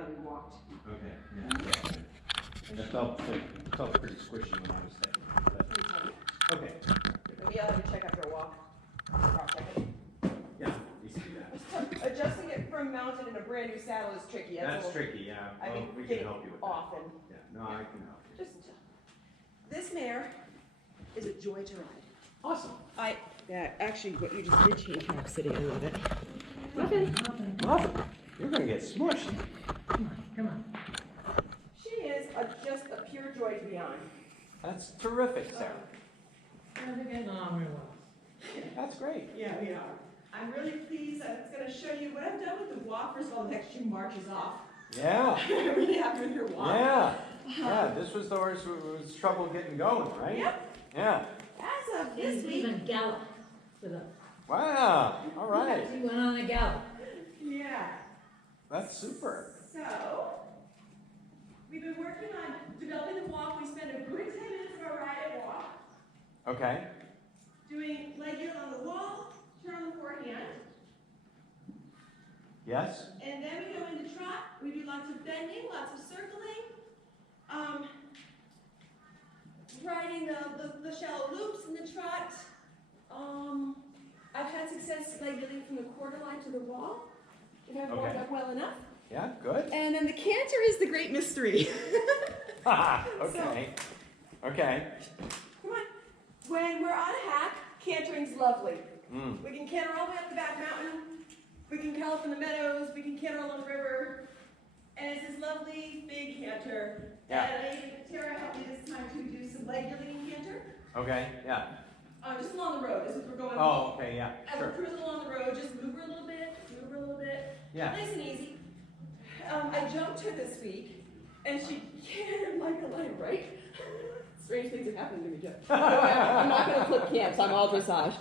not been walked. Okay, yeah. It felt pretty squishy when I was taking it. Let me tell you. but- Okay, Let me have you check after a walk. Cross check it. yeah, you see that. Adjusting it from mounted in a brand new saddle is tricky. That's a little, tricky, yeah. I've Well, been we can getting help you with that. often. Yeah, no, I can help you. Just this mare is a joy to ride. Awesome. Yeah, actually, what you just did change her sitting. I love it. Muffin. Muffin, you're gonna get smushed. Come on. She is just a pure joy to be on. That's terrific, Sarah. They're getting on real well. That's great. Yeah, we are. I'm really pleased. It's going to show you what I've done with the walk. First of all, the next she marches off. Yeah, I'm really happy with her walk. yeah. This was the horse who was trouble getting going, right? Yep. Yeah. As of this He's week. even gallop with us. Wow, all right. He went on a gallop. Yeah. That's super. So, we've been working on developing the walk. We spent a good 10 minutes of our ride at walk, Okay. doing leg yield on the wall, turn on the forehand, Yes? and then we go into trot. We do lots of bending, lots of circling, riding the shallow loops in the trot. I've had success leg yielding from the quarter line to the wall, if I've warmed Okay. up well enough. Yeah, good. And then the canter is the great mystery. Okay. Okay. Come on. When we're on a hack, cantering's lovely. Mm. We can canter all the way up the back mountain. We can gallop in the meadows. We can canter along the river. And it's this lovely big canter. Yeah. And Tara helped me this time to do some leg yielding in canter. Okay, yeah. Just along the road, as if we're going. Oh, okay, yeah, As sure. we're cruising along the road, just move her a little bit, move her a little bit. Yeah. Nice and easy. I jumped her this week, and she cantered like a light, right? Strange things have happened to me, Jeff. I'm not going to flip camps. I'm all dressage.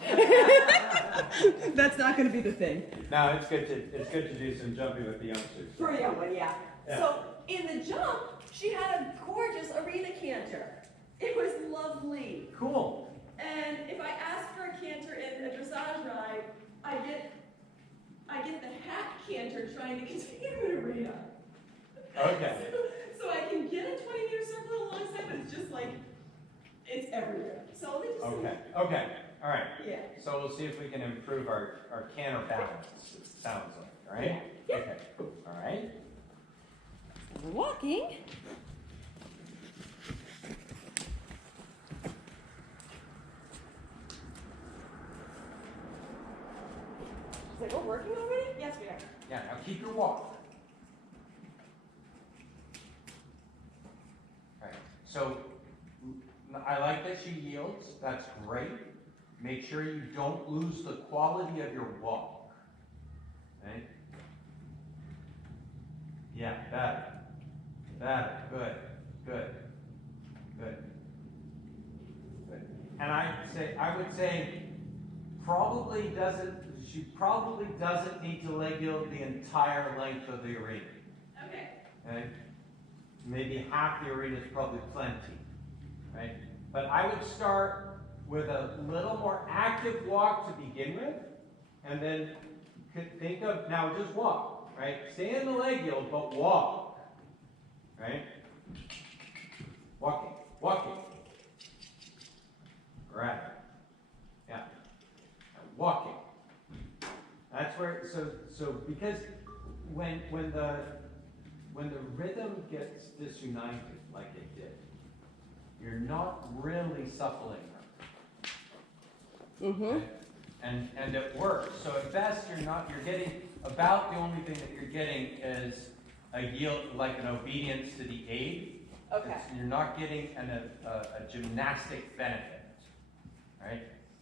That's not going to be the thing. No, it's good to do some jumping with the youngsters. For a young one, yeah. Yeah. So in the jump, she had a gorgeous arena canter. It was lovely. Cool. And if I ask for a canter in a dressage ride, I get the hack canter trying to continue an arena. Okay. So I can get a 20-meter circle alongside, but it's just like, it's everywhere. So let me just Okay, all right. Yeah. So we'll see if we can improve our canter balance, it sounds like, all right? Yeah. Okay, all right. Walking. She's like, oh, working already? Yes, we are. Yeah, now keep your walk. All right, so I like that she yields, that's great. Make sure you don't lose the quality of your walk. Okay? Yeah, better, good. And I would say, she probably doesn't need to leg yield the entire length of the arena. Okay. Okay? Maybe half the arena is probably plenty, right? But I would start with a little more active walk to begin with, and then think of, now just walk, right? Stay in the leg yield, but walk, right? Walking. Right. Yeah. Walking. That's where, so because when the rhythm gets disunited like it did, you're not really suppling her. Mm-hmm. And it works. So at best you're getting about the only thing that you're getting is a yield, like an obedience to the aid. Okay. You're not getting a gymnastic benefit, right?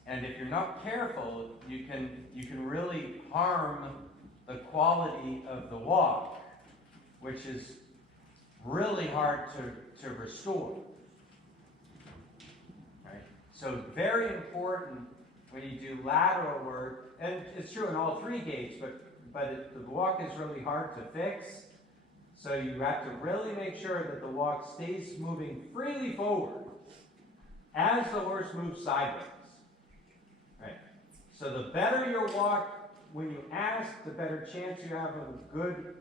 And if you're not careful, you can really harm the quality of the walk, which is really hard to restore. Right? So very important when you do lateral work, and it's true in all three gaits, but the walk is really hard to fix. So you have to really make sure that the walk stays moving freely forward as the horse moves sideways. Right. So the better your walk, when you ask, the better chance you have of a good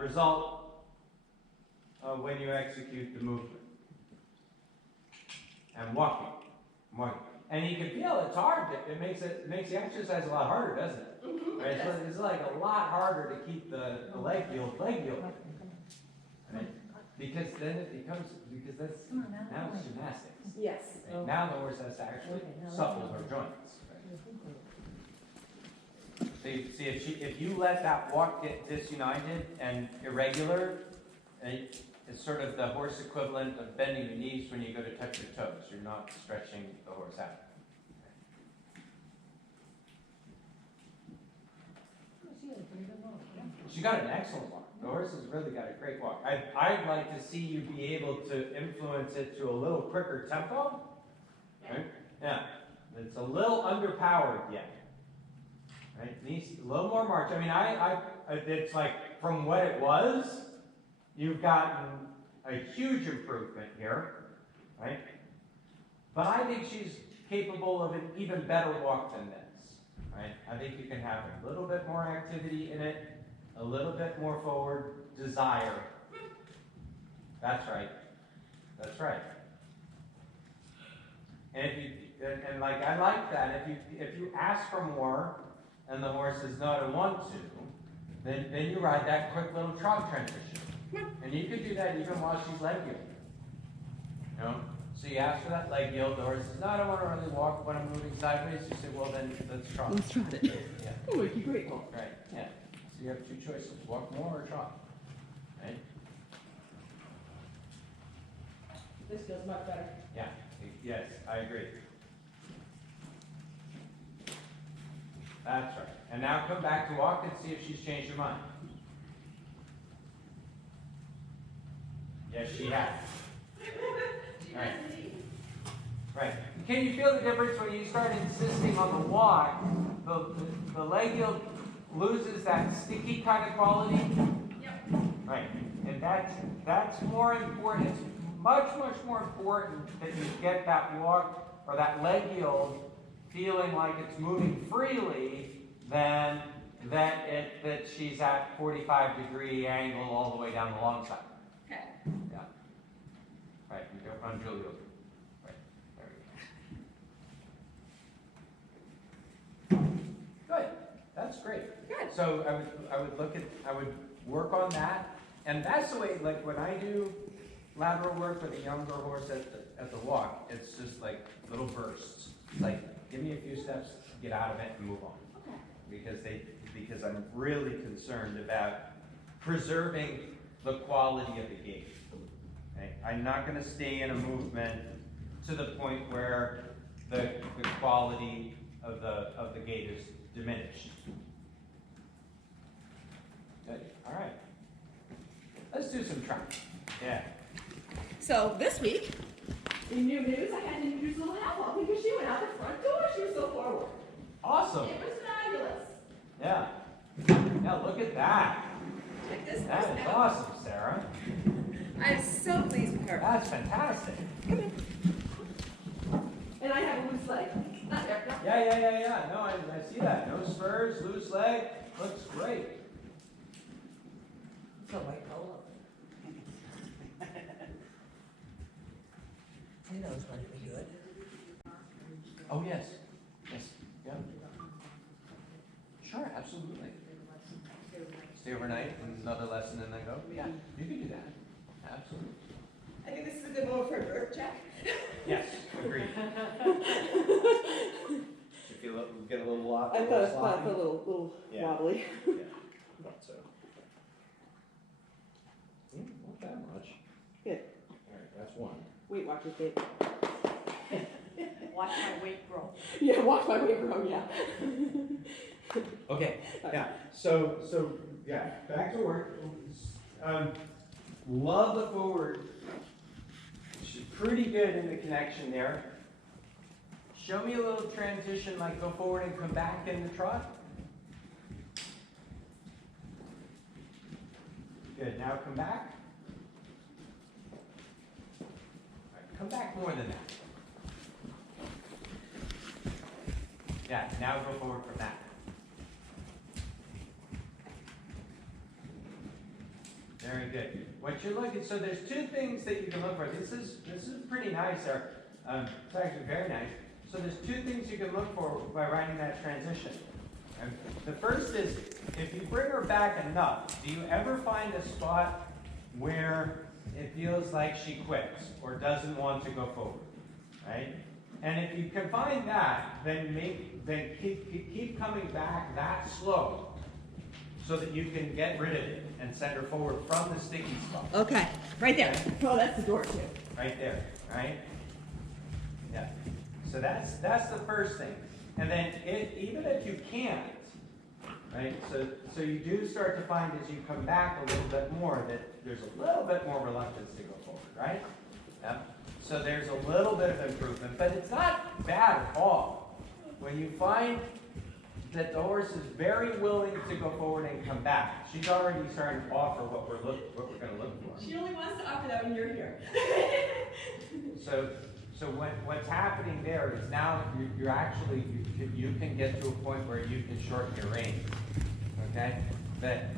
result when you execute the movement. And walking. And you can feel it's hard. It makes the exercise a lot harder, doesn't it? Mm-hmm. Right? So it's like a lot harder to keep the leg yield. Right? Because then it becomes, that's, now it's gymnastics. Yes. Right? Now the horse has to actually supple her joints. Right? So you see, if you let that walk get disunited and irregular, right, it's sort of the horse equivalent of bending your knees when you go to touch your toes. You're not stretching the horse out. She got an excellent walk. The horse has really got a great walk. I'd like to see you be able to influence it to a little quicker tempo. Right? Yeah. It's a little underpowered yet. Right? Needs a little more march. I mean, it's like from what it was, you've gotten a huge improvement here, right? But I think she's capable of an even better walk than this, right? I think you can have a little bit more activity in it, a little bit more forward desire. That's right. That's right. And if you and like I like that. If you ask for more and the horse says no, I don't want to, then you ride that quick little trot transition. And you could do that even while she's leg yield. You know? So you ask for that leg yield, the horse says, no, I don't want to really walk when I'm moving sideways. You say, well then let's trot. Let's trot it. Yeah. Oh, you great walk. Right, yeah. So you have two choices, walk more or trot. Right? This feels much better. Yeah, yes, I agree. That's right. And now come back to walk and see if she's changed her mind. Yes, she has. Right. Right. Can you feel the difference when you start insisting on the walk? The leg yield loses that sticky kind of quality. Yep. Right. And that's more important. It's much more important that you get that walk or that leg yield feeling like it's moving freely than that she's at 45-degree angle all the way down the long side. Okay. Yeah. Right, you go on Julio. Right, there we go. Good, that's great. Good. So I would work on that, and that's the way. Like when I do lateral work with a younger horse at the walk, it's just like little bursts. It's like give me a few steps, get out of it, and move on. Okay. Because I'm really concerned about preserving the quality of the gait. Okay? I'm not going to stay in a movement to the point where the quality of the gait is diminished. Good. All right. Let's do some trot. Yeah. So this week, in new news, I had to introduce little Apple because she went out the front door. She was so forward. Awesome. It was fabulous. Yeah. Yeah. Look at that. Check this That is out. awesome, Sarah. I'm so pleased with her. That's fantastic. Come in. And I have a loose leg. Not there. No. Yeah. No, I see that. No spurs, loose leg. Looks great. So white color. He knows when to be good. Oh, yes. Yes. Yeah. Sure, absolutely. Stay overnight and another lesson and then go? Yeah, you can do that. Absolutely. I think this is a good moment for a birth check. Yes, agreed. You feel get a little lock? I thought it felt a little Yeah. wobbly. Yeah, thought so. Not that much. Good. All right, that's one. Weight Watchers did. Watch my weight grow. Yeah, watch my weight grow, yeah. Okay, yeah, so, yeah, back to work. Love the forward. She's pretty good in the connection there. Show me a little transition, like go forward and come back in the trot. Good, now come back. All right, come back more than that. Yeah, now go forward from that. Very good. What you're looking, so there's two things that you can look for. This is pretty nice, Sarah. It's actually very nice. So there's two things you can look for by writing that transition. And the first is, if you bring her back enough, do you ever find a spot where it feels like she quits or doesn't want to go forward, right? And if you can find that, then keep coming back that slow so that you can get rid of it and send her forward from the sticky spot. Okay, right there. Oh, that's the door too. Right there, right? Yeah. So that's the first thing. And then even if you can't, right? So you do start to find as you come back a little bit more that there's a little bit more reluctance to go forward, right? Yeah. So there's a little bit of improvement, but it's not bad at all. When you find that the horse is very willing to go forward and come back, she's already starting to offer what we're going to look for. She only wants to offer that when you're here. So what's happening there is now you're actually, you can get to a point where you can shorten your range, okay? That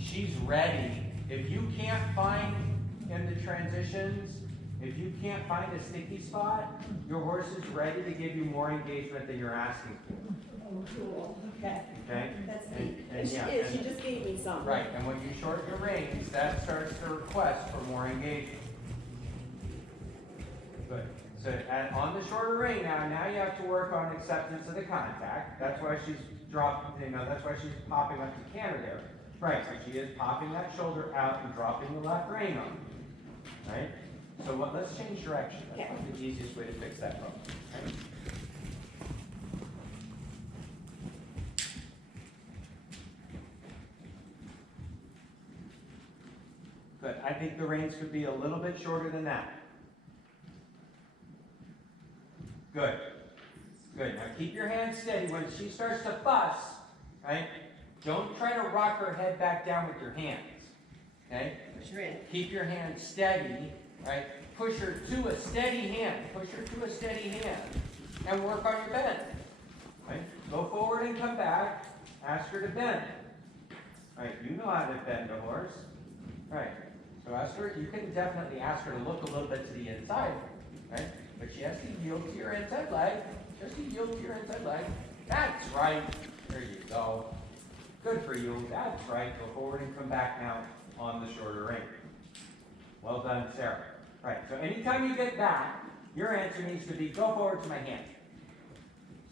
she's ready. If you can't find in the transitions, if you can't find a sticky spot, your horse is ready to give you more engagement than you're asking for. Oh, cool. Okay. Okay? That's And- neat. and She yeah, is. and- She just gave me some. Right, and when you shorten your range, that starts to request for more engagement. Good. So on the shorter rein now you have to work on acceptance of the contact. That's why she's dropping, that's why she's popping up the canter there. Right, so she is popping that shoulder out and dropping the left rein on. Right? So let's change direction. That's probably the easiest way to fix that problem. Right? Good. I think the reins could be a little bit shorter than that. Good. Good. Now keep your hands steady. When she starts to fuss, right, don't try to rock her head back down with your hands. Okay? Push her in. Keep your hands steady, right? Push her to a steady hand. Push her to a steady hand. And work on your bend. Right? Go forward and come back. Ask her to bend. Right? You know how to bend a horse. Right? So ask her, you can definitely ask her to look a little bit to the inside. Right? But she has to yield to your inside leg. Just yield to your inside leg. That's right. There you go. Good for you. That's right. Go forward and come back now on the shorter rein. Well done, Sarah. Right. So anytime you get back, your answer needs to be go forward to my hand.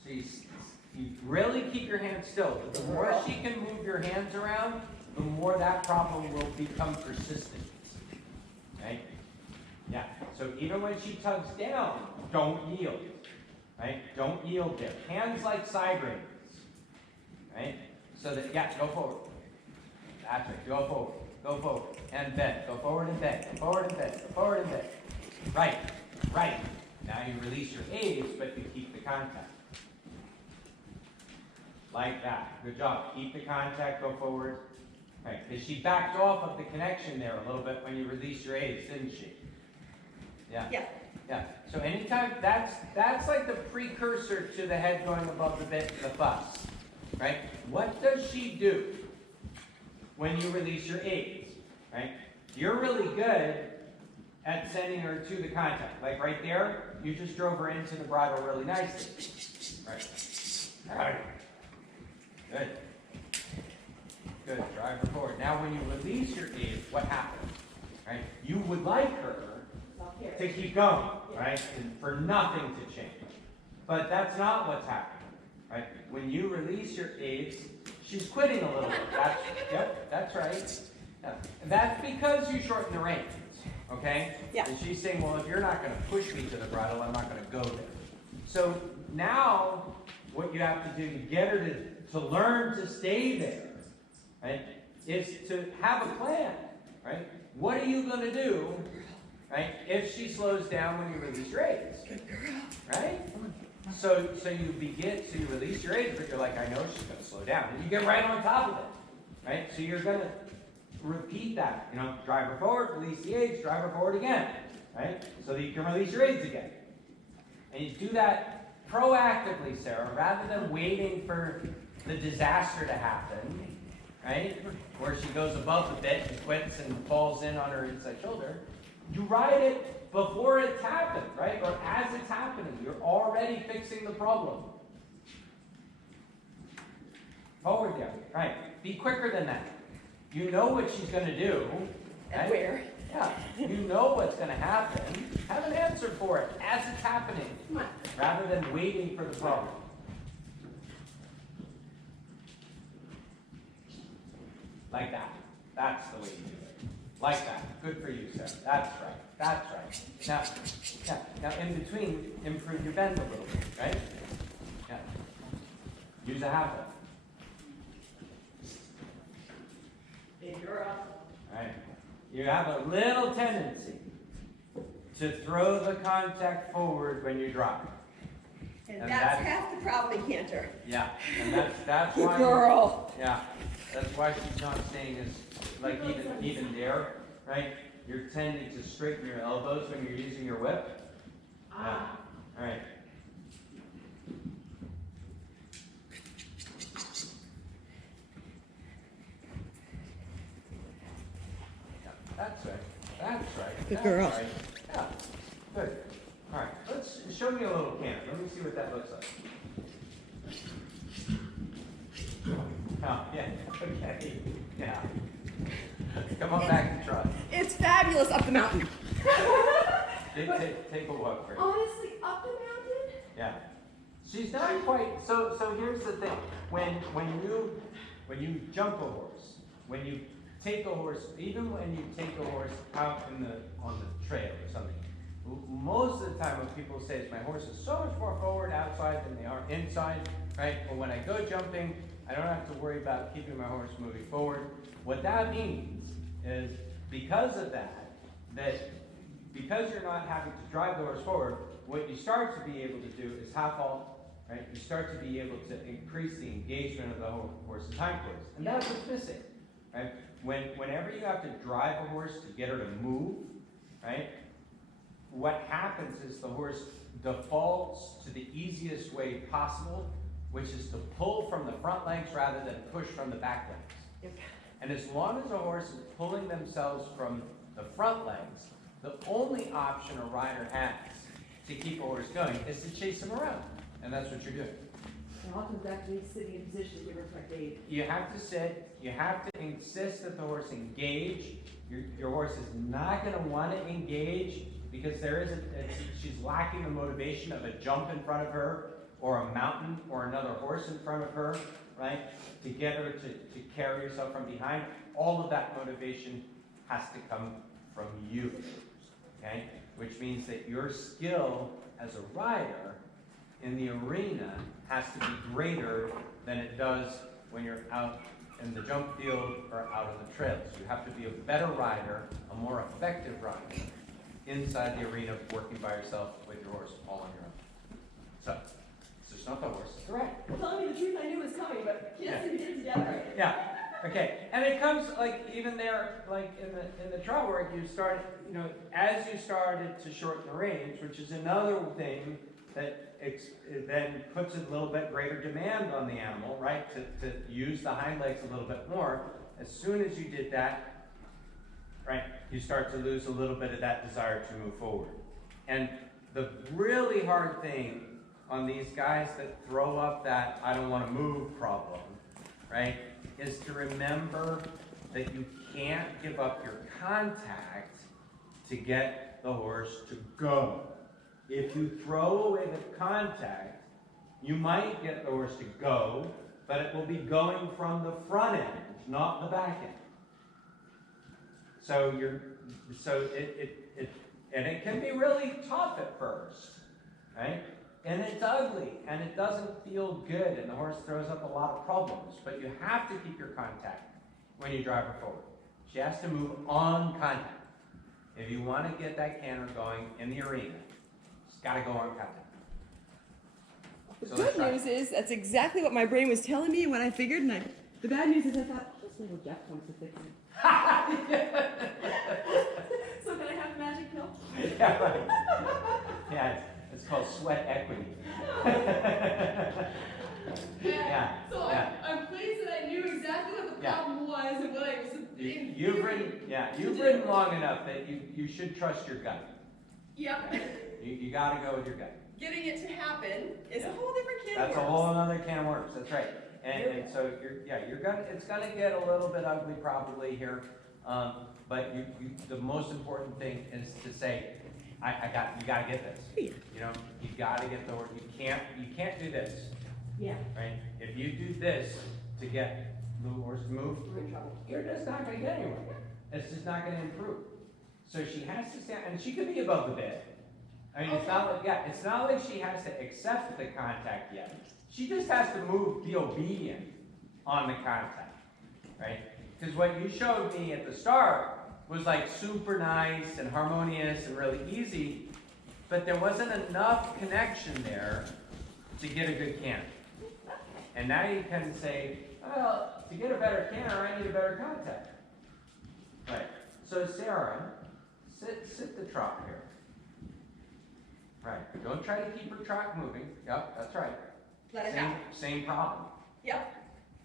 So you really keep your hands still. The more she can move your hands around, the more that problem will become persistent. Right? Yeah. So even when she tugs down, don't yield. Right? Don't yield there. Hands like side reins. Right? So that, yeah, go forward. That's right. Go forward. Go forward. And bend. Go forward and bend. Go forward and bend. Go forward and bend. Right. Right. Now you release your aids, but you keep the contact. Like that. Good job. Keep the contact. Go forward. Right. Because she backed off of the connection there a little bit when you released your aids, didn't she? Yeah. Yeah. Yeah. So anytime, that's like the precursor to the head going above the bit, the fuss. Right? What does she do when you release your aids? Right? You're really good at sending her to the contact. Like right there, you just drove her into the bridle really nicely. Right. All right. Good. Good. Drive her forward. Now when you release your aids, what happens? Right? You would like her to keep going, right? And for nothing to change. But that's not what's happening, right? When you release your aids, she's quitting a little bit. That's right. Yeah. That's because you shorten the reins, okay? Yeah. And she's saying, well, if you're not going to push me to the bridle, I'm not going to go there. So now what you have to do to get her to learn to stay there, right, is to have a plan, right? What are you going to do, right, if she slows down when you release your aids, right? So you release your aids, but you're like, I know she's going to slow down. And you get right on top of it, right? So you're going to repeat that, drive her forward, release the aids, drive her forward again, right? So that you can release your aids again. And you do that proactively, Sarah, rather than waiting for the disaster to happen, right? Where she goes above the bit and quits and falls in on her inside shoulder. You ride it before it's happened, right? Or as it's happening. You're already fixing the problem. Forward down, right? Be quicker than that. You know what she's going to do. And right? where? Yeah, you know what's going to happen. Have an answer for it as it's happening, Come on. rather than waiting for the problem. Like that. That's the way you do it. Like that. Good for you, Sarah. That's right. That's right. Now in between, improve your bend a little bit, right? Yeah. Use a half up. Big girl. Right. You have a little tendency to throw the contact forward when you drive. And And that's that's- half the problem in canter. Yeah, and that's why. Girl. Yeah, that's why she's not staying as like even there, right? You're tending to straighten your elbows when you're using your whip. Yeah. All right. Yeah, that's right. That's right. Good That's girl. Right. Yeah. Good. All right. Let's show me a little can. Let me see what that looks like. Oh, yeah. Okay. Yeah. Come on back and try. It's fabulous up the mountain. Take a walk, Grace. Honestly, up the mountain? Yeah. She's not quite. So here's the thing. When you jump a horse, when you take a horse, even when you take a horse out on the trail or something, most of the time what people say is my horse is so much more forward outside than they are inside, right? But when I go jumping, I don't have to worry about keeping my horse moving forward. What that means is because of that because you're not having to drive the horse forward, what you start to be able to do is half halt, right? You start to be able to increase the engagement of the horse's hindquarters. And that's what's missing, right? Whenever you have to drive a horse to get her to move, right? What happens is the horse defaults to the easiest way possible, which is to pull from the front legs rather than push from the back legs. Yep. And as long as a horse is pulling themselves from the front legs, the only option a rider has to keep a horse going is to chase him around. And that's what you're doing. It all comes back to me sitting in position to give her correct aid. You have to sit, you have to insist that the horse engage. Your horse is not going to want to engage because she's lacking the motivation of a jump in front of her or a mountain or another horse in front of her, right? To get her to carry herself from behind. All of that motivation has to come from you, okay? Which means that your skill as a rider in the arena has to be greater than it does when you're out in the jump field or out on the trails. You have to be a better rider, a more effective rider inside the arena, working by yourself with your horse all on your own. So it's not the horse, it's the rider. Telling me the truth, I knew it was coming, but can't seem to get it together. Yeah. Okay. And it comes like even there, like in the trot work, you start, as you started to shorten the range, which is another thing that then puts a little bit greater demand on the animal, right? To use the hind legs a little bit more. As soon as you did that, right, you start to lose a little bit of that desire to move forward. And the really hard thing on these guys that throw up that I don't want to move problem, right, is to remember that you can't give up your contact to get the horse to go. If you throw away the contact, you might get the horse to go, but it will be going from the front end, not the back end. So it can be really tough at first, right? And it's ugly, and it doesn't feel good, and the horse throws up a lot of problems. But you have to keep your contact when you drive her forward. She has to move on contact. If you want to get that canter going in the arena, she's got to go on contact. The So good news is that's exactly what my brain was telling me when I figured, and the bad news is I thought, this little Jeff comes to fix it. So can I have the magic pill? Yeah, right. Yeah, it's called sweat equity. Yeah. So yeah. I'm pleased that I knew exactly what the Yeah. problem Yeah, you've ridden long enough that you should trust your gut. Yep. You gotta go with your gut. Getting it to happen is Yeah. a whole different can That's of a worms. whole other can of worms, that's right. And so you're gonna, it's gonna get a little bit ugly probably here. But the most important thing is to say, you gotta get this. You know, you gotta get the word, you can't do this, Yeah. right? If you do this to get the horse to move, We're in trouble. you're just not gonna get anywhere. It's just not gonna improve. So she has to stand, and she could be above the bit. I mean, it's not like she has to accept the contact yet. She just has to be obedient on the contact, right? Because what you showed me at the start was like super nice and harmonious and really easy, but there wasn't enough connection there to get a good canter. And now you can say, well, to get a better canter, I need a better contact. Right. So Sarah, sit the trot here. Right. Don't try to keep her trot moving. Yep, that's right. Let it happen. Same problem. Yep.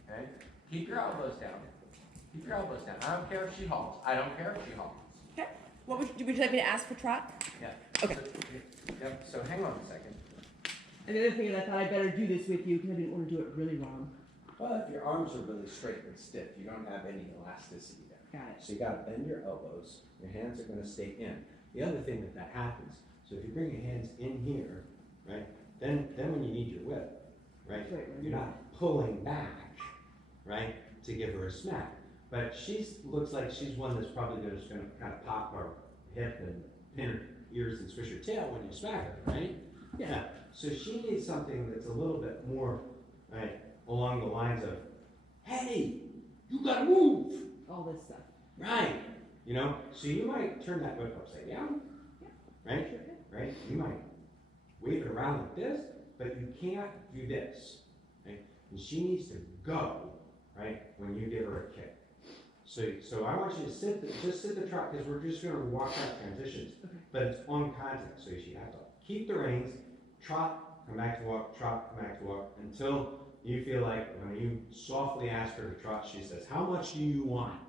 Okay? Keep your elbows down. Keep your elbows down. I don't care if she hauls. I don't care if she hauls. Okay. What would you like me to ask for trot? Yeah. Okay. Yep. So hang on a second. And the other thing is I thought I'd better do this with you because I didn't want to do it really wrong. Well, if your arms are really straight and stiff, you don't have any elasticity there. Got it. So you gotta bend your elbows, your hands are gonna stay in. The other thing that happens, so if you bring your hands in here, right, then when you need your whip, right, you're not pulling back, right, to give her a smack. But looks like she's one that's probably just gonna kind of pop her hip and pin her ears and swish her tail when you smack her, right? Yeah. So she needs something that's a little bit more, right, along the lines of, hey, you gotta move, All this stuff. right? You know, so you might turn that whip upside down, right? Sure can. Right? You might wave it around like this, but you can't do this, right? And she needs to go, right, when you give her a kick. So I want you to just sit the trot, because we're just gonna walk out transitions, Okay. but it's on contact, so you have to keep the reins, trot, come back to walk, trot, come back to walk, until you feel like when you softly ask her to trot, she says, how much do you want?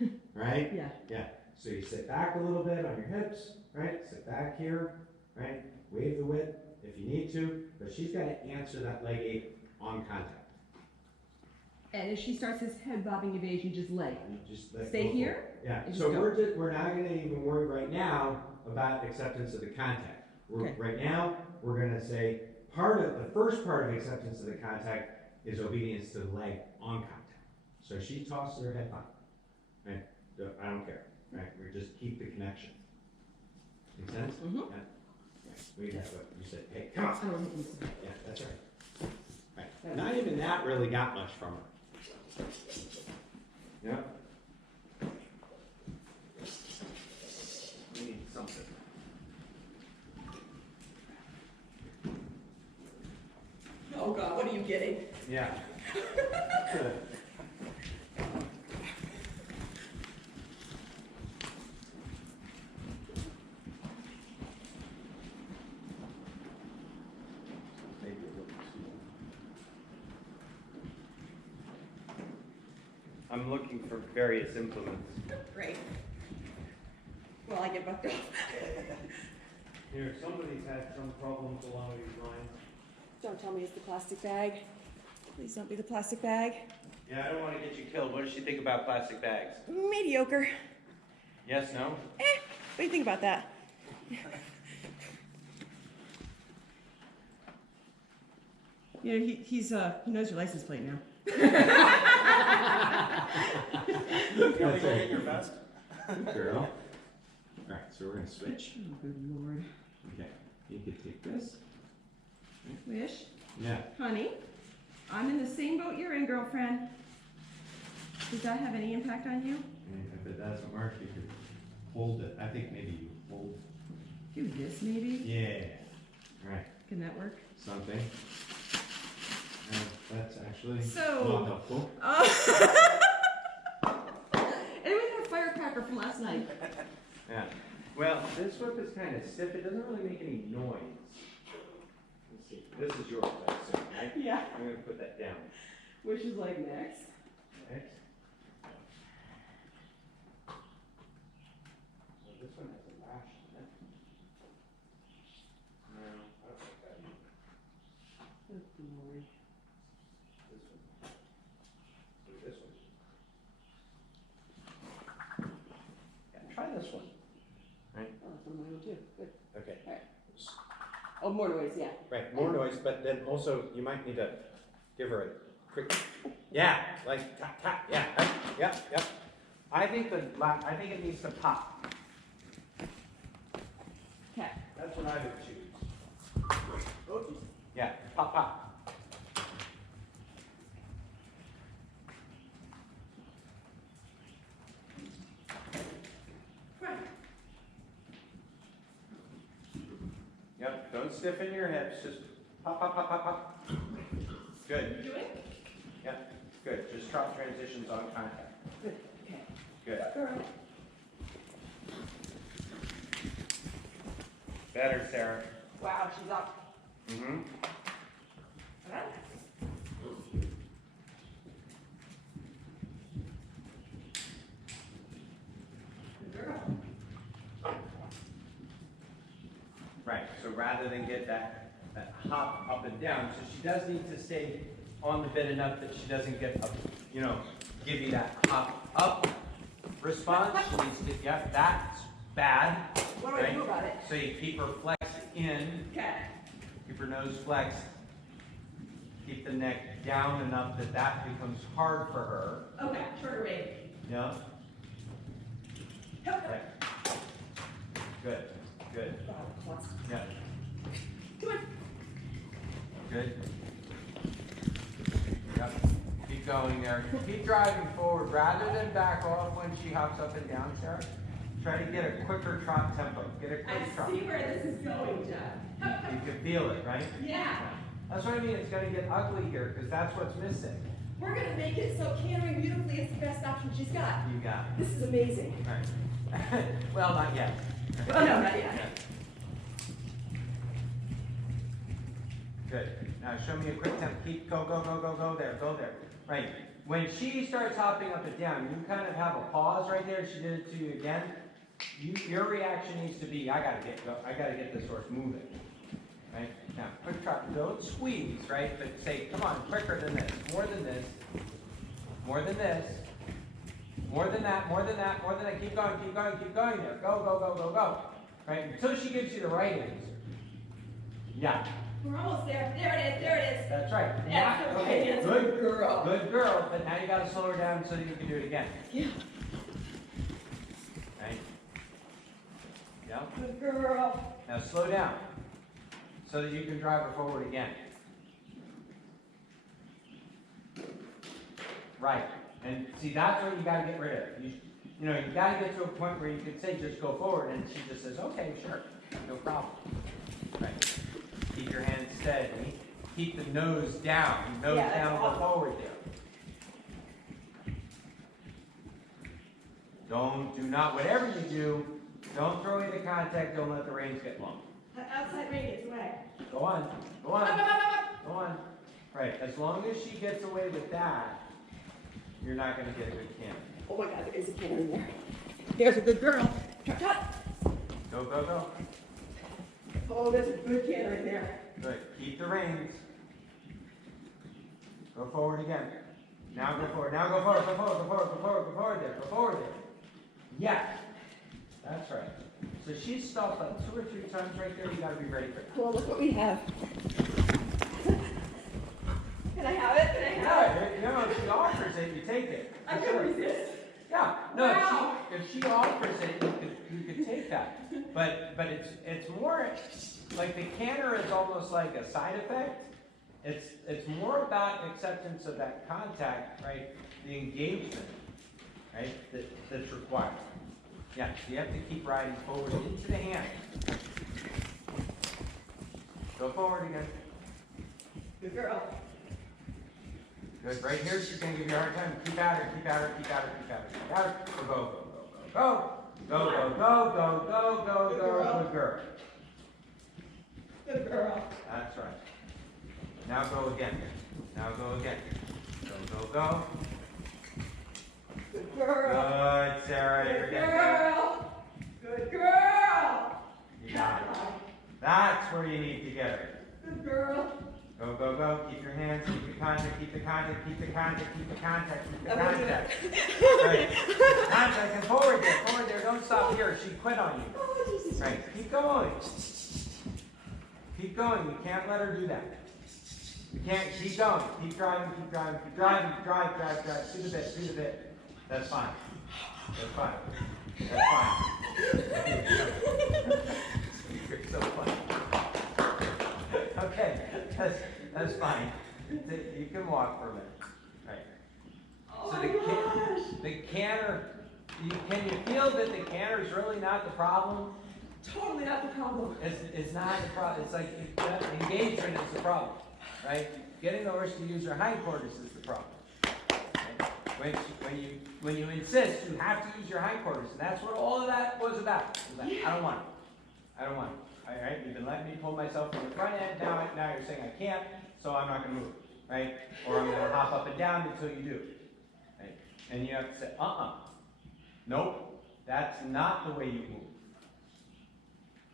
Okay. Right? Yeah. Yeah. So you sit back a little bit on your hips, right? Sit back here, right? Wave the whip if you need to, but she's got to answer that leg ache on contact. And if she starts this head bobbing evasion, just lay. You just let Stay go. here? Yeah. and So just go. we're not going to even worry right now about acceptance of the contact. Okay. Right now, we're going to say the first part of acceptance of the contact is obedience to the leg on contact. So she tosses her head back, right? I don't care, right? We just keep the connection. Make sense? Mm-hmm. Yeah. Right. We got what you said. Hey, come on. I don't think so. Yeah, that's right. Right. Not even that really got much from her. Yeah. We need something. Oh God, what are you getting? Yeah. I'm looking for various implements. Great. Well, I get bucked off. Here, somebody's had some problems along these lines. Don't tell me it's the plastic bag. Please don't be the plastic bag. Yeah, I don't want to get you killed. What does she think about plastic bags? Mediocre. Yes, no? What do you think about that? You know, he knows your license plate now. Can we go get your vest? Girl. Alright, so we're gonna switch. Oh, good Lord. Okay. You can take this. Wish, Yeah. honey, I'm in the same boat you're in, girlfriend. Does that have any impact on you? And if it doesn't work, you could hold it. I think maybe you hold. Do this, maybe? Yeah. Right. Can that work? Something. That's actually So- not helpful. Anyone got a firecracker from last night? Yeah. Well, this whip is kind of stiff. It doesn't really make any noise. Let's see. This is yours, I assume, right? Yeah. I'm going to put that down. Wish is like next. Next. Oh, more noise, yeah. Right, more noise, but then also you might need to give her a quick, yeah, like tap, tap, yeah, right, yep. I think it needs to pop. Okay. That's what I would choose. Yeah, pop, pop. Yep, don't stiffen your hips, just pop, pop, pop, pop, pop. Good. You doing? Yep, good. Just drop transitions on contact. Good, okay. Good. Girl. Better, Sarah. Wow, she's up. Mm-hmm. Huh? Good girl. Right, so rather than get that hop up and down, so she does need to stay on the bit enough that she doesn't get up, give you that hop up response. She needs to, yep, that's bad. What do I do about it? So you keep her flexed in, Okay. keep her nose flexed, keep the neck down enough that that becomes hard for her. Okay, shorter wave. Yeah. Help her. Right. Good, good. Wow, plus. Yeah, Come on. good. Yep. Keep going there. Keep driving forward rather than back off when she hops up and down, Sarah. Try to get a quicker trot tempo. Get a I quick trot. see where this is going, Jeff. You can feel it, right? Yeah. That's what I mean. It's going to get ugly here because that's what's missing. We're gonna make it so cantering beautifully is the best option she's got. You got it. This is amazing. Right. Well, not yet. Oh, no, not yet. Good. Now show me a quick tempo. Keep go there. Right. When she starts hopping up and down, you kind of have a pause right there. She did it to you again. Your reaction needs to be, I gotta get this horse moving. Right? Now, quick trot. Don't squeeze, right? But say, come on, quicker than this, more than this, more than this, more than that, more than that, more than that. Keep going there. Go. Right? Until she gives you the right answer. Yeah. We're almost there. There it is. That's right. That's Now, the okay, right answer. good Girl. Good girl, but now you gotta slow her down so that you can do it again. Yeah. Right? Yeah. Good girl. Now slow down so that you can drive her forward again. Right. And see, that's what you gotta get rid of. You gotta get to a point where you can say just go forward, and she just says, okay, sure, no problem. Right. Keep your hands steady. Keep the nose down. Nose Yeah, that's down, go awesome. forward there. Do not, whatever you do, don't throw away the contact, don't let the reins get long. Outside radius, away. Go on. Up, up, up, up. Go on. Right, as long as she gets away with that, you're not gonna get a good canter. Oh my God, there is a canter in there. There's a good girl. Trot, trot. Go. Oh, there's a good canter in there. Good, keep the reins. Go forward again. Now go forward there. Yes. That's right. So she's stopped like 2 or 3 times right there, you gotta be ready for it. Well, look what we have. Can I have it? Yeah, if she offers it, you take it. I couldn't resist. Yeah, no, Wow. if she offers it, you could take that. But it's more, like the canter is almost like a side effect. It's more about acceptance of that contact, right? The engagement, right? That's required. Yeah, so you have to keep riding forward into the hand. Go forward again. Good girl. Good. Right here, she's gonna give you a hard time. Keep at her. Go. Good girl. Good girl. That's right. Now go again. Go. Good girl. Good, Sarah. You're Good getting girl. Good girl. You got it. That's where you need to get her. Good girl. Go. Keep your hands, keep the contact. Right. Contact and forward there. Don't stop here. She quit on you. Oh, Jesus. Right. Keep going. Keep going. You can't let her do that. You can't. Keep going. Keep driving. Keep driving. Keep driving. Drive. Do the bit. Do the bit. That's fine. That's fine. That's fine. You're so funny. Okay. That's fine. You can walk for a minute. Right. Oh So my gosh. the canner. Can you feel that the canner is really not the problem? Totally not the problem. It's not the problem. It's like engagement is the problem, right? Getting the horse to use her hindquarters is the problem. Right? When you insist, you have to use your hindquarters, and that's what all of that was about. It was like, I don't want it. I don't want it. All right? You've been letting me pull myself from the front end. Now you're saying I can't, so I'm not going to move, right? Or I'm going to hop up and down until you do, right? And you have to say, nope, that's not the way you move.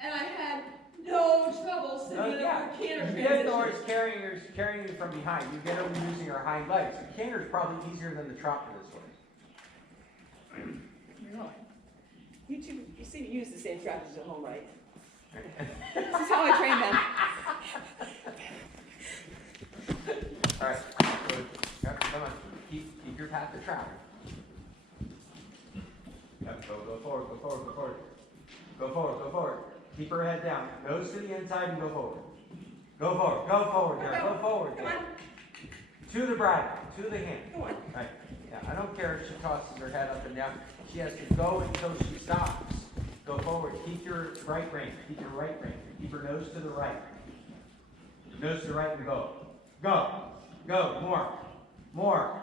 And I had no trouble sitting Oh, in yeah. a canter You get the horse transition. carrying you from behind. You get her using her hind legs. The canter is probably easier than the trot for this horse. Really? You seem to use the same strategies at home, right? This is how I train them. All right. Good. Yep, come on. Keep your path to travel. Yep. Go forward. Go forward. Go forward. Go forward. Go forward. Keep her head down. Nose to the inside and go forward. Go forward. Go forward. There. Go forward. Come There. on. To the bridle. To the hand. Come on. Right. Yeah, I don't care if she tosses her head up and down. She has to go until she stops. Go forward. Keep your right rein. Keep your right rein. Keep her nose to the right. Nose to the right and go. Go. Go. More. More.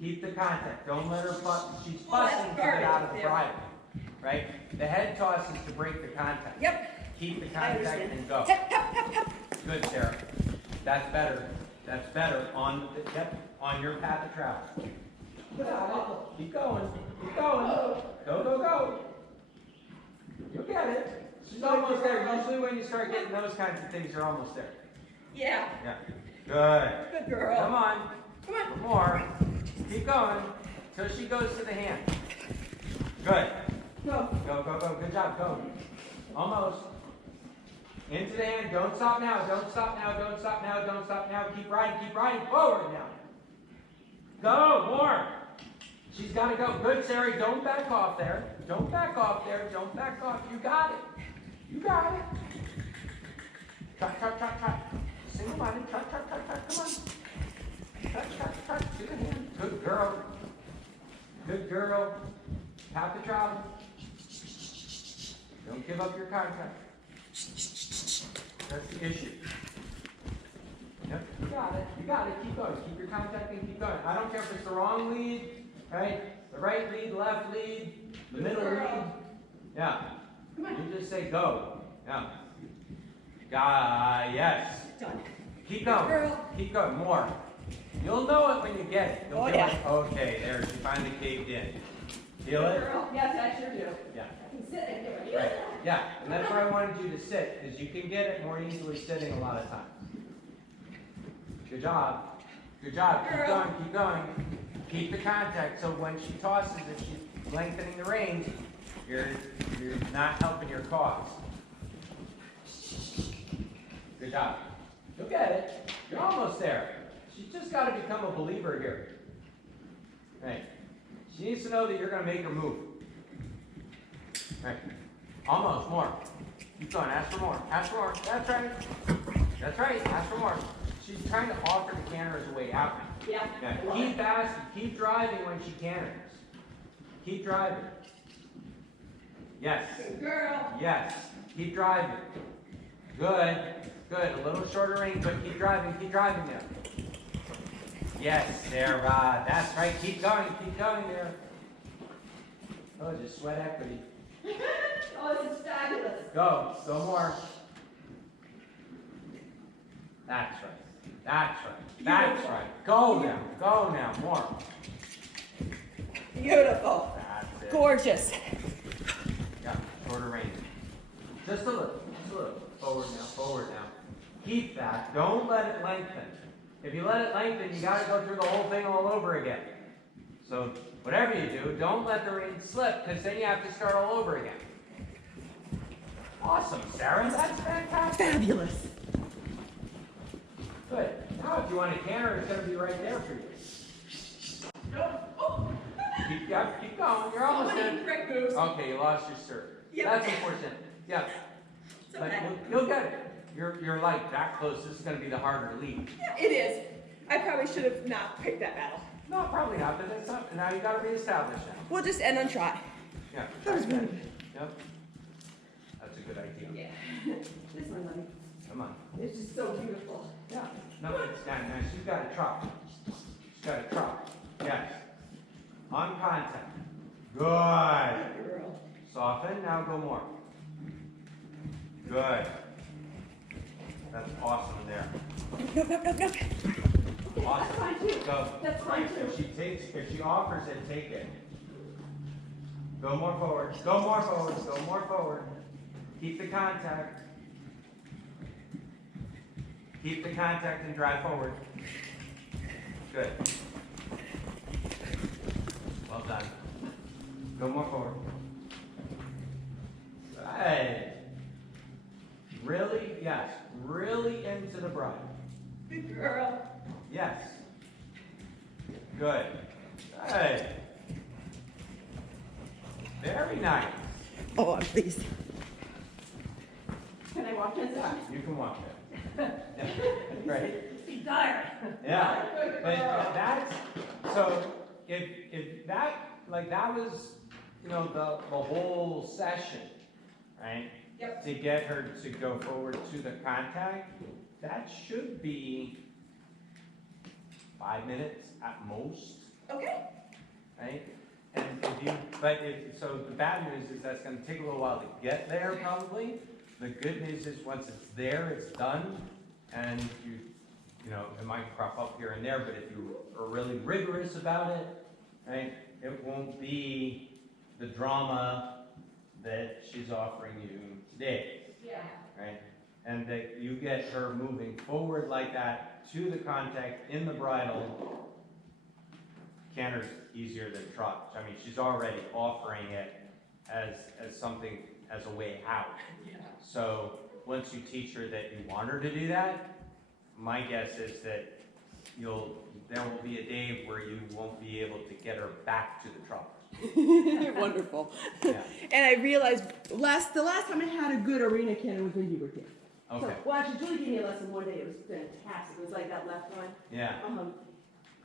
Keep the contact. Don't let her fuss. She's fussing to get out of the bridle. Right? The head toss is to break the contact. Yep. Keep the contact and go. Hep, hep, hep, hep. Good, Sarah. That's better. That's better on your path of travel. Keep going. Keep going. Go. You'll get it. She's almost there. Usually when you start getting those kinds of things, you're almost there. Yeah. Yeah. Good. Good girl. Come on. Come on. More. Keep going till she goes to the hand. Good. Go. Go. Good job. Go. Almost. Into the hand. Don't stop now. Don't stop now. Keep riding. Forward now. Go. More. She's got to go. Good, Sarah. Don't back off there. Don't back off. You got it. Trot. Single-minded. Trot. Come on. Trot. To the hand. Good girl. Path to travel. Don't give up your contact. That's the issue. Yep, you got it. Keep going. Keep your contact and keep going. I don't care if it's the wrong lead, right? The right lead, left lead, the middle lead. Yeah. Come on. You just say go. Yeah. Yes. Done. Keep going. Girl. Keep going. More. You'll know it when you get it. You'll Oh, be yeah. like, okay, there, she finally caved in. Feel it? Girl. Yes, I sure do. Yeah. I can sit and do it. Right. Yeah, and that's where I wanted you to sit, because you can get it more easily sitting a lot of times. Good job. Keep going. Keep the contact, so when she tosses, if she's lengthening the reins, you're not helping your cause. Good job. You'll get it. You're almost there. She's just got to become a believer here. Right. She needs to know that you're going to make her move. Right. Almost. More. Keep going. Ask for more. That's right. Ask for more. She's trying to offer the canter as a way out. Yeah. Keep asking. Keep driving when she canters. Keep driving. Yes. Good girl. Yes. Keep driving. Good. A little shorter range, but keep driving there. Yes, Sarah. That's right. Keep going there. Oh, just sweat equity. Oh, this is fabulous. Go more. That's right. Go now, more. Beautiful. That's it. Gorgeous. Yeah, shorter range. Just a little. Forward now. Keep that. Don't let it lengthen. If you let it lengthen, you got to go through the whole thing all over again. So whatever you do, don't let the rein slip, because then you have to start all over again. Awesome, Sarah. That's fantastic. Fabulous. Good. Now, if you want a canter, it's gonna be right there for you. Oh, Keep going. You're so almost many in. correct moves. Okay, you lost your serve. Yep. That's unfortunate. Yeah, It's but okay. you'll get it. You're like that close. This is gonna be the harder lead. Yeah, it is. I probably should have not picked that battle. No, probably not. But that's not. Now you gotta reestablish that. We'll just end on try. Yeah. That was try really again. Yep. That's a good idea. Yeah. This one, honey. Come on. It's just so beautiful. Yeah. No, it's not nice. She's got to try. She's got to try. Yes. On contact. Good. Good girl. Soften. Now go more. Good. That's awesome there. No, no, no, no. That's Awesome. fine too. Go. That's fine too. If she offers it, take it. Go more forward. Go more forward. Go more forward. Keep the contact. Keep the contact and drive forward. Good. Well done. Go more forward. Good. Really? Yes. Really into the bride. Good girl. Yes. Good. Good. Very nice. Oh, I'm pleased. Can I walk inside? You can walk there. Yeah. Great. Be tired. Yeah. But that's so if that like that was the whole session, right? Yep. To get her to go forward to the contact, that should be 5 minutes at most. Okay. Right? And so the bad news is that's gonna take a little while to get there probably. The good news is once it's there, it's done, and it might crop up here and there, but if you are really rigorous about it, right, it won't be the drama that she's offering you today, Yeah. right? And that you get her moving forward like that to the contact in the bridle. Canter's easier than trot. I mean, she's already offering it as something, as a way out. Yeah. So once you teach her that you want her to do that, my guess is that there will be a day where you won't be able to get her back to the trot. Wonderful. Yeah. And I realized the last time I had a good arena cannon was when you were here. Okay. So, well, actually, Julie gave me a lesson one day. It was fantastic. It was like that left one. Yeah.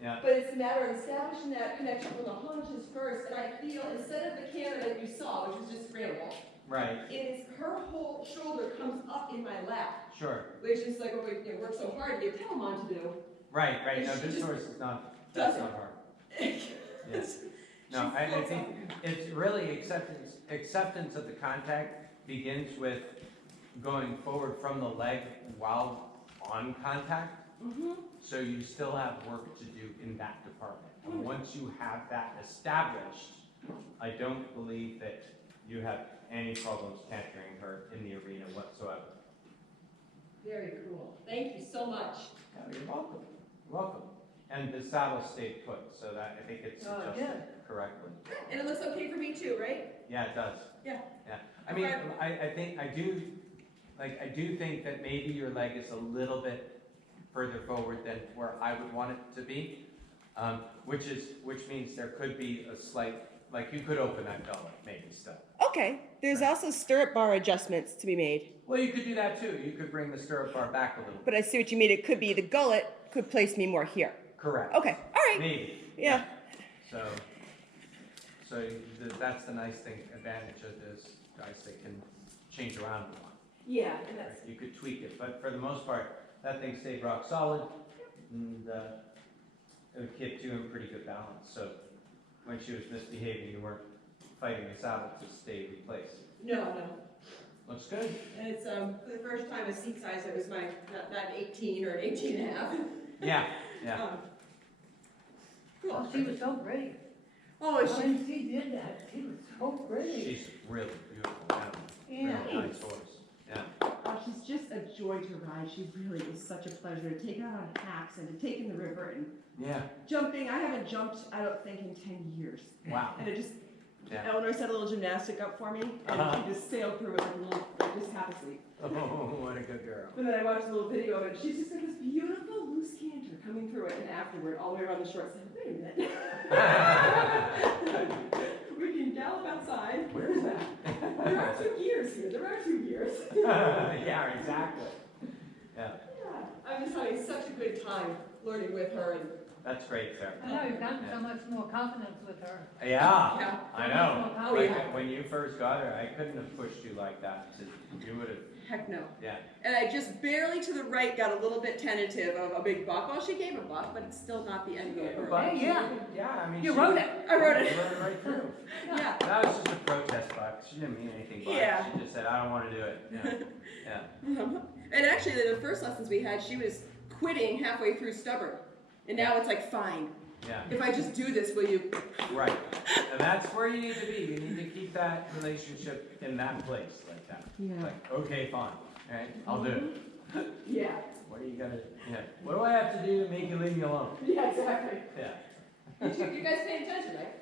Yeah. But it's a matter of establishing that connection with the haunches first. And I feel instead of the cannon that you saw, which was just scramble, Right. it is her whole shoulder comes up in my lap, Sure. which is like what we work so hard to get Telemon to do. Right. Right. No, She this just horse is not. That's not hard. Yes. No, I think it's really acceptance of the contact begins with going forward from the leg while on contact. Mm-hmm. So you still have work to do in that department. And once you have that established, I don't believe that you have any problems cantering her in the arena whatsoever. Very cool. Thank you so much. Yeah, you're welcome. You're welcome. And the saddle stayed put, so that I think it's Oh, adjusted good. correctly. And it looks okay for me too, right? Yeah, it does. Yeah. Yeah. I mean, Okay. I do think that maybe your leg is a little bit further forward than where I would want it to be, which means there could be a slight, like you could open that gullet maybe still. Okay. There's also stirrup bar adjustments to be made. Well, you could do that too. You could bring the stirrup bar back a little bit. But I see what you mean. It could be the gullet could place me more here. Correct. Okay. All right. Maybe. Yeah. So that's the nice thing, advantage of this guys, they can change around a lot. Yeah, and that's You could tweak it, but for the most part, that thing stayed rock solid, and it would keep you in pretty good balance. So when she was misbehaving, you weren't fighting the saddle to stay replaced. no. Looks good. And it's for the first time a seat size that was not an 18 or an 18 and a half. Yeah, yeah. Oh, Cool. she was so great. Oh, is she? When she did that, she was so great. She's really beautiful animal. Yeah. Really nice horse. Yeah. Oh, she's just a joy to ride. She really is such a pleasure to take her on hacks and to take in the river and Yeah. jumping. I haven't jumped, I don't think, in 10 years. Wow. And it just, Yeah. Eleanor set a little gymnastic up for me, and she just sailed through it like a little, like just half asleep. Oh, what a good girl. And then I watched a little video of it. She's just got this beautiful canter coming through it, and afterward, all the way around the shore, said, wait a minute. We can gallop outside. Where is that? There are 2 gears here, there are 2 gears. Yeah, exactly. Yeah, Yeah, I'm just having such a good time learning with her, and that's great, Sarah. I know, you've gotten so much more confidence with her. Yeah, yeah. I know. Oh, Like, yeah. when you first got her, I couldn't have pushed you like that. You would have, Heck no. yeah. And I just barely to the right got a little bit tentative of a big buck. Well, she gave a buck, but it's still not the end of the world. But yeah. Yeah, I mean. You she- wrote it. I wrote it. You wrote it right through. Yeah. That was just a protest buck. She didn't mean anything by it. Yeah. She just said, I don't want to do it. Yeah. Yeah. And actually, the first lessons we had, she was quitting halfway through stubborn. And now it's like, fine. Yeah. If I just do this, will you? Right. And that's where you need to be. You need to keep that relationship in that place like that. Yeah. Like, okay, fine. All right, I'll do it. Yeah. What do you gotta, yeah. What do I have to do to make you leave me alone? Yeah, exactly. Yeah. You guys paying attention, right?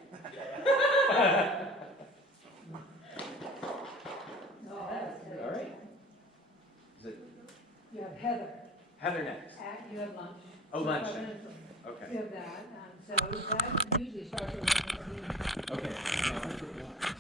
No, that's good. All right. Is it You have Heather, Heather next? you have lunch. Oh, lunch. 5 minutes. Okay. You have that, and so that usually starts at 1:15. Okay. Now,